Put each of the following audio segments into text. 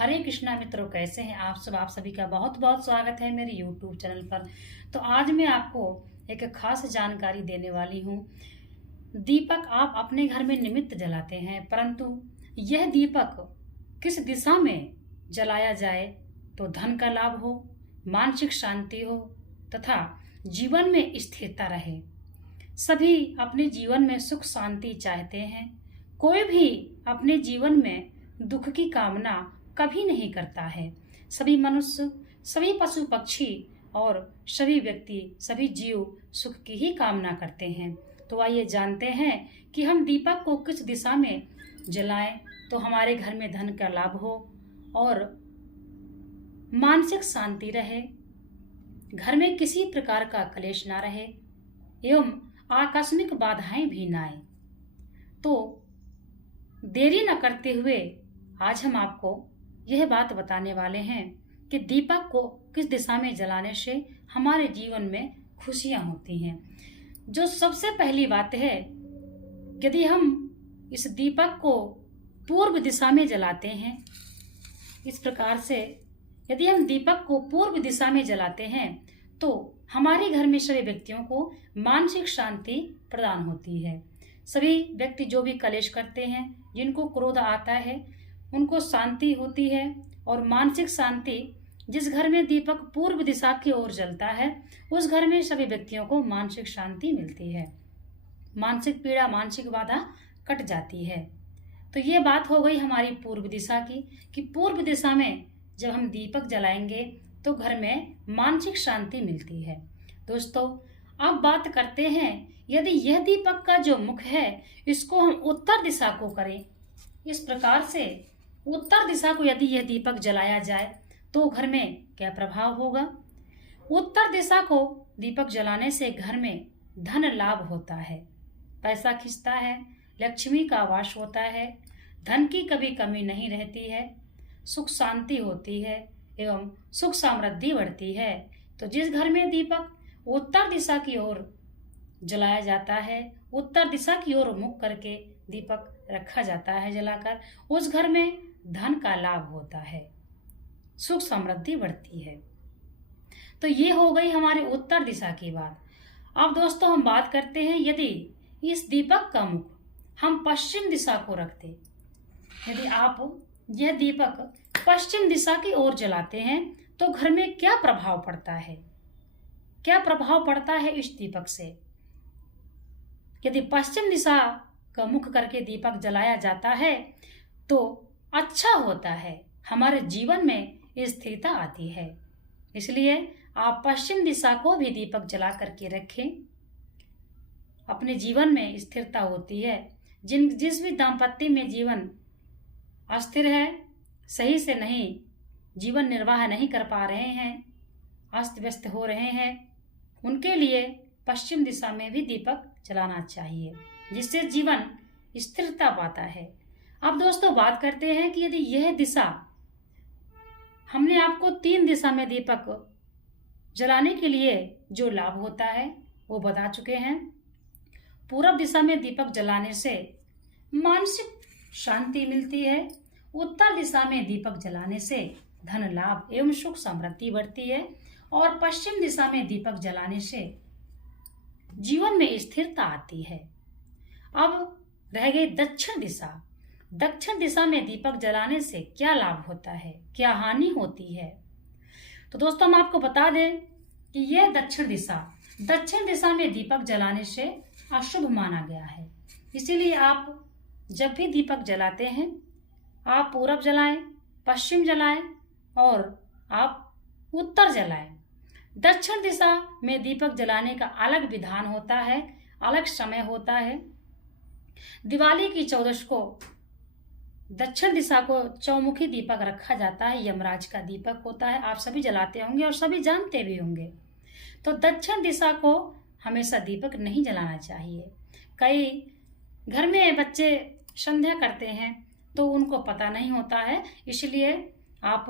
हरे कृष्णा मित्रों, कैसे हैं आप सभी का बहुत बहुत स्वागत है मेरे YouTube चैनल पर। तो आज मैं आपको एक खास जानकारी देने वाली हूँ। दीपक आप अपने घर में निमित्त जलाते हैं, परंतु यह दीपक किस दिशा में जलाया जाए तो धन का लाभ हो, मानसिक शांति हो तथा जीवन में स्थिरता रहे। सभी अपने जीवन में सुख शांति चाहते हैं। कोई भी अपने जीवन में दुख की कामना कभी नहीं करता है। सभी मनुष्य, सभी पशु पक्षी और सभी व्यक्ति, सभी जीव सुख की ही कामना करते हैं। तो आइए जानते हैं कि हम दीपक को किस दिशा में जलाएं तो हमारे घर में धन का लाभ हो और मानसिक शांति रहे, घर में किसी प्रकार का क्लेश ना रहे एवं आकस्मिक बाधाएं भी ना आए। तो देरी न करते हुए आज हम आपको यह बात बताने वाले हैं कि दीपक को किस दिशा में जलाने से हमारे जीवन में खुशियां होती हैं। जो सबसे पहली बात है, यदि हम इस दीपक को पूर्व दिशा में जलाते हैं, इस प्रकार से यदि हम दीपक को पूर्व दिशा में जलाते हैं तो हमारे घर में सभी व्यक्तियों को मानसिक शांति प्रदान होती है। सभी व्यक्ति जो भी कलेश करते हैं, जिनको क्रोध आता है, उनको शांति होती है और मानसिक शांति। जिस घर में दीपक पूर्व दिशा की ओर जलता है उस घर में सभी व्यक्तियों को मानसिक शांति मिलती है, मानसिक पीड़ा, मानसिक बाधा कट जाती है। तो ये बात हो गई हमारी पूर्व दिशा की कि पूर्व दिशा में जब हम दीपक जलाएंगे तो घर में मानसिक शांति मिलती है। दोस्तों, अब बात करते हैं, यदि यह दीपक का जो मुख है इसको हम उत्तर दिशा को करें, इस प्रकार से उत्तर दिशा को यदि यह दीपक जलाया जाए तो घर में क्या प्रभाव होगा। उत्तर दिशा को दीपक जलाने से घर में धन लाभ होता है, पैसा खिंचता है, लक्ष्मी का वास होता है, धन की कभी कमी नहीं रहती है, सुख शांति होती है एवं सुख समृद्धि बढ़ती है। तो जिस घर में दीपक उत्तर दिशा की ओर जलाया जाता है, उत्तर दिशा की ओर मुख करके दीपक रखा जाता है जलाकर, उस घर में धन का लाभ होता है, सुख समृद्धि बढ़ती है। तो ये हो गई हमारी उत्तर दिशा की बात। अब दोस्तों हम बात करते हैं, यदि इस दीपक का मुख हम पश्चिम दिशा को रखते, यदि आप यह दीपक पश्चिम दिशा की ओर जलाते हैं तो घर में क्या प्रभाव पड़ता है, क्या प्रभाव पड़ता है इस दीपक से। यदि पश्चिम दिशा का मुख करके दीपक जलाया जाता है तो अच्छा होता है, हमारे जीवन में स्थिरता आती है। इसलिए आप पश्चिम दिशा को भी दीपक जला करके रखें, अपने जीवन में स्थिरता होती है। जिस भी दाम्पत्य में जीवन अस्थिर है, सही से नहीं जीवन निर्वाह नहीं कर पा रहे हैं, अस्त व्यस्त हो रहे हैं, उनके लिए पश्चिम दिशा में भी दीपक जलाना चाहिए, जिससे जीवन स्थिरता पाता है। अब दोस्तों बात करते हैं कि यदि यह दिशा, हमने आपको 3 दिशा में दीपक जलाने के लिए जो लाभ होता है वो बता चुके हैं। पूर्व दिशा में दीपक जलाने से मानसिक शांति मिलती है, उत्तर दिशा में दीपक जलाने से धन लाभ एवं सुख समृद्धि बढ़ती है और पश्चिम दिशा में दीपक जलाने से जीवन में स्थिरता आती है। अब रह गई दक्षिण दिशा। दक्षिण दिशा में दीपक जलाने से क्या लाभ होता है, क्या हानि होती है। तो दोस्तों हम आपको बता दें कि यह दक्षिण दिशा में दीपक जलाने से अशुभ माना गया है। इसीलिए आप जब भी दीपक जलाते हैं आप पूरब जलाएं, पश्चिम जलाएं और आप उत्तर जलाएं। दक्षिण दिशा में दीपक जलाने का अलग विधान होता है, अलग समय होता है। दिवाली की चौदश को दक्षिण दिशा को चौमुखी दीपक रखा जाता है, यमराज का दीपक होता है, आप सभी जलाते होंगे और सभी जानते भी होंगे। तो दक्षिण दिशा को हमेशा दीपक नहीं जलाना चाहिए। कई घर में बच्चे संध्या करते हैं तो उनको पता नहीं होता है, इसलिए आप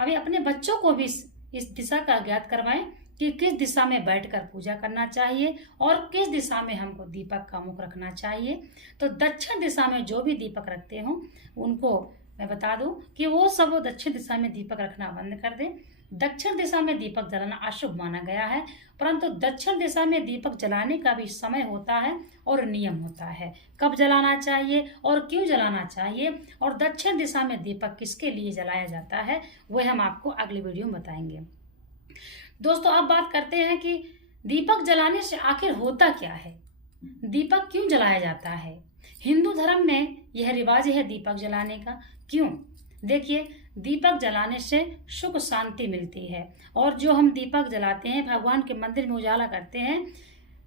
अभी अपने बच्चों को भी इस दिशा का ज्ञात करवाएं कि किस दिशा में बैठकर पूजा करना चाहिए और किस दिशा में हमको दीपक का मुख रखना चाहिए। तो दक्षिण दिशा में जो भी दीपक रखते हो उनको मैं बता दूं कि वो सब दक्षिण दिशा में दीपक रखना बंद कर दें। दक्षिण दिशा में दीपक जलाना अशुभ माना गया है, परंतु दक्षिण दिशा में दीपक जलाने का भी समय होता है और नियम होता है, कब जलाना चाहिए और क्यों जलाना चाहिए, और दक्षिण दिशा में दीपक किसके लिए जलाया जाता है वह हम आपको अगली वीडियो में बताएंगे। दोस्तों, अब बात करते हैं कि दीपक जलाने से आखिर होता क्या है, दीपक क्यों जलाया जाता है। हिंदू धर्म में यह रिवाज है दीपक जलाने का। क्यों? देखिए, दीपक जलाने से सुख शांति मिलती है, और जो हम दीपक जलाते हैं, भगवान के मंदिर में उजाला करते हैं,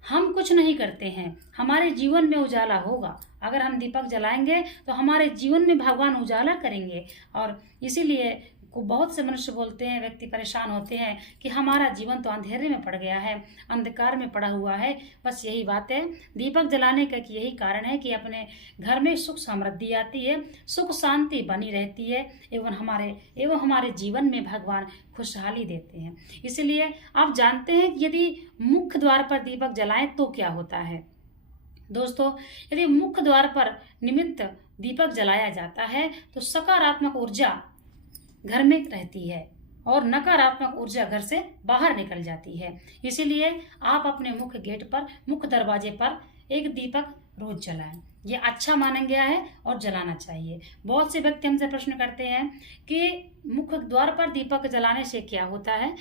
हम कुछ नहीं करते हैं, हमारे जीवन में उजाला होगा। अगर हम दीपक जलाएंगे तो हमारे जीवन में भगवान उजाला करेंगे। और इसीलिए को बहुत से मनुष्य बोलते हैं, व्यक्ति परेशान होते हैं कि हमारा जीवन तो अंधेरे में पड़ गया है, अंधकार में पड़ा हुआ है। बस यही बात है, दीपक जलाने का यही कारण है कि अपने घर में सुख समृद्धि आती है, सुख शांति बनी रहती है, एवं हमारे जीवन में भगवान खुशहाली देते हैं। इसलिए आप जानते हैं कि यदि मुख्य द्वार पर दीपक जलाएं तो क्या होता है। दोस्तों, यदि मुख्य द्वार पर निमित्त दीपक जलाया जाता है तो सकारात्मक ऊर्जा घर में रहती है और नकारात्मक ऊर्जा घर से बाहर निकल जाती है। इसीलिए आप अपने मुख्य गेट पर, मुख्य दरवाजे पर एक दीपक रोज जलाएं। ये अच्छा माना गया है और जलाना चाहिए। बहुत से व्यक्ति हमसे प्रश्न करते हैं कि मुख्य द्वार पर दीपक जलाने से क्या होता है,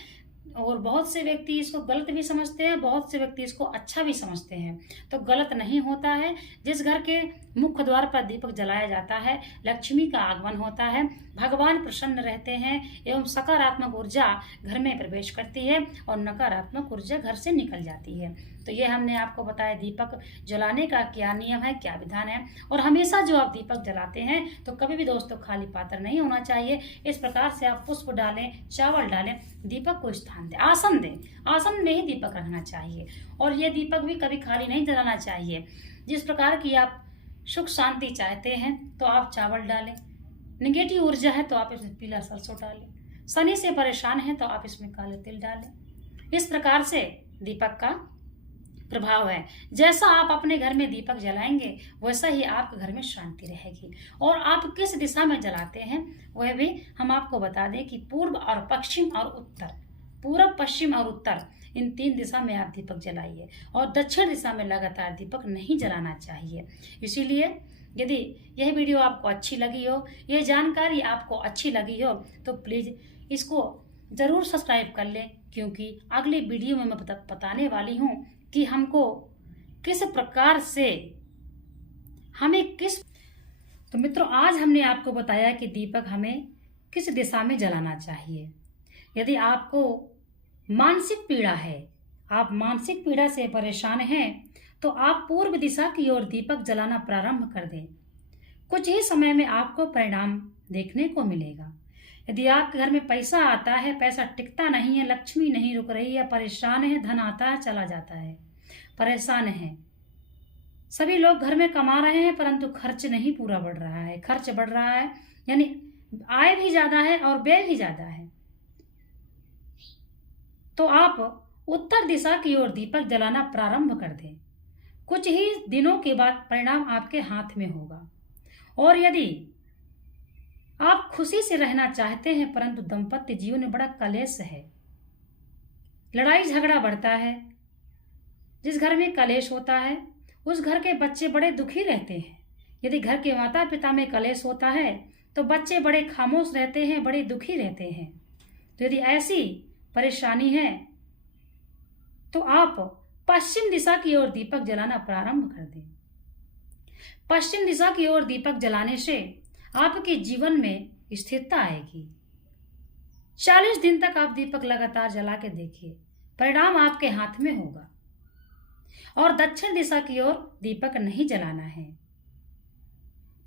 और बहुत से व्यक्ति इसको गलत भी समझते हैं, बहुत से व्यक्ति इसको अच्छा भी समझते हैं। तो गलत नहीं होता है। जिस घर के मुख्य द्वार पर दीपक जलाया जाता है, लक्ष्मी का आगमन होता है, भगवान प्रसन्न रहते हैं, एवं सकारात्मक ऊर्जा घर में प्रवेश करती है और नकारात्मक ऊर्जा घर से निकल जाती है। तो ये हमने आपको बताया दीपक जलाने का क्या नियम है, क्या विधान है। और हमेशा जो आप दीपक जलाते हैं तो कभी भी दोस्तों खाली पात्र नहीं होना चाहिए। इस प्रकार से आप पुष्प डालें, चावल डालें, दीपक को स्थान दें, आसन दें, आसन में ही दीपक रखना चाहिए। और ये दीपक भी कभी खाली नहीं जलाना चाहिए। जिस प्रकार की आप सुख शांति चाहते हैं तो आप चावल डालें, निगेटिव ऊर्जा है तो आप इसमें पीला सरसों डालें, शनि से परेशान है तो आप इसमें काले तिल डालें। इस प्रकार से दीपक का प्रभाव है। जैसा आप अपने घर में दीपक जलाएंगे वैसा ही आपके घर में शांति रहेगी। और आप किस दिशा में जलाते हैं वह भी हम आपको बता दें कि पूर्व और पश्चिम और उत्तर, पूर्व, पश्चिम और उत्तर, इन 3 दिशा में आप दीपक जलाइए। और दक्षिण दिशा में लगातार दीपक नहीं जलाना चाहिए। इसीलिए यदि यह वीडियो आपको अच्छी लगी हो, यह जानकारी आपको अच्छी लगी हो तो प्लीज़ इसको ज़रूर सब्सक्राइब कर लें, क्योंकि अगली वीडियो में मैं बताने वाली हूँ कि हमको किस प्रकार से तो मित्रों, आज हमने आपको बताया कि दीपक हमें किस दिशा में जलाना चाहिए। यदि आपको मानसिक पीड़ा है, आप मानसिक पीड़ा से परेशान हैं, तो आप पूर्व दिशा की ओर दीपक जलाना प्रारंभ कर दें। कुछ ही समय में आपको परिणाम देखने को मिलेगा। यदि आपके घर में पैसा आता है, पैसा टिकता नहीं है, लक्ष्मी नहीं रुक रही है, परेशान है, धन आता है चला जाता है, परेशान है, सभी लोग घर में कमा रहे हैं परंतु खर्च नहीं पूरा बढ़ रहा है, खर्च बढ़ रहा है, यानी आय भी ज्यादा है और व्यय भी ज्यादा है, तो आप उत्तर दिशा की ओर दीपक जलाना प्रारंभ कर दें। कुछ ही दिनों के बाद परिणाम आपके हाथ में होगा। और यदि आप खुशी से रहना चाहते हैं परंतु दाम्पत्य जीवन में बड़ा कलेश है, लड़ाई झगड़ा बढ़ता है, जिस घर में कलेश होता है उस घर के बच्चे बड़े दुखी रहते हैं। यदि घर के माता पिता में कलेश होता है तो बच्चे बड़े खामोश रहते हैं, बड़े दुखी रहते हैं। तो यदि ऐसी परेशानी है तो आप पश्चिम दिशा की ओर दीपक जलाना प्रारंभ कर दें। पश्चिम दिशा की ओर दीपक जलाने से आपके जीवन में स्थिरता आएगी। 40 दिन तक आप दीपक लगातार जला के देखिए, परिणाम आपके हाथ में होगा। और दक्षिण दिशा की ओर दीपक नहीं जलाना है।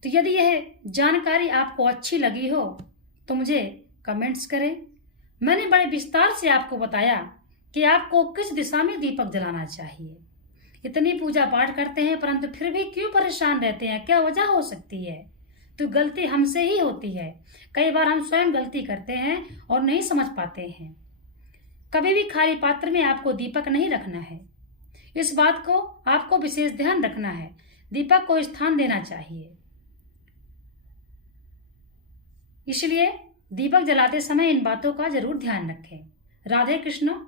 तो यदि यह जानकारी आपको अच्छी लगी हो तो मुझे कमेंट्स करें। मैंने बड़े विस्तार से आपको बताया कि आपको किस दिशा में दीपक जलाना चाहिए। इतनी पूजा पाठ करते हैं परंतु फिर भी क्यों परेशान रहते हैं, क्या वजह हो सकती है? तो गलती हमसे ही होती है। कई बार हम स्वयं गलती करते हैं और नहीं समझ पाते हैं। कभी भी खाली पात्र में आपको दीपक नहीं रखना है, इस बात को आपको विशेष ध्यान रखना है। दीपक को स्थान देना चाहिए। इसलिए दीपक जलाते समय इन बातों का जरूर ध्यान रखें। राधे कृष्ण।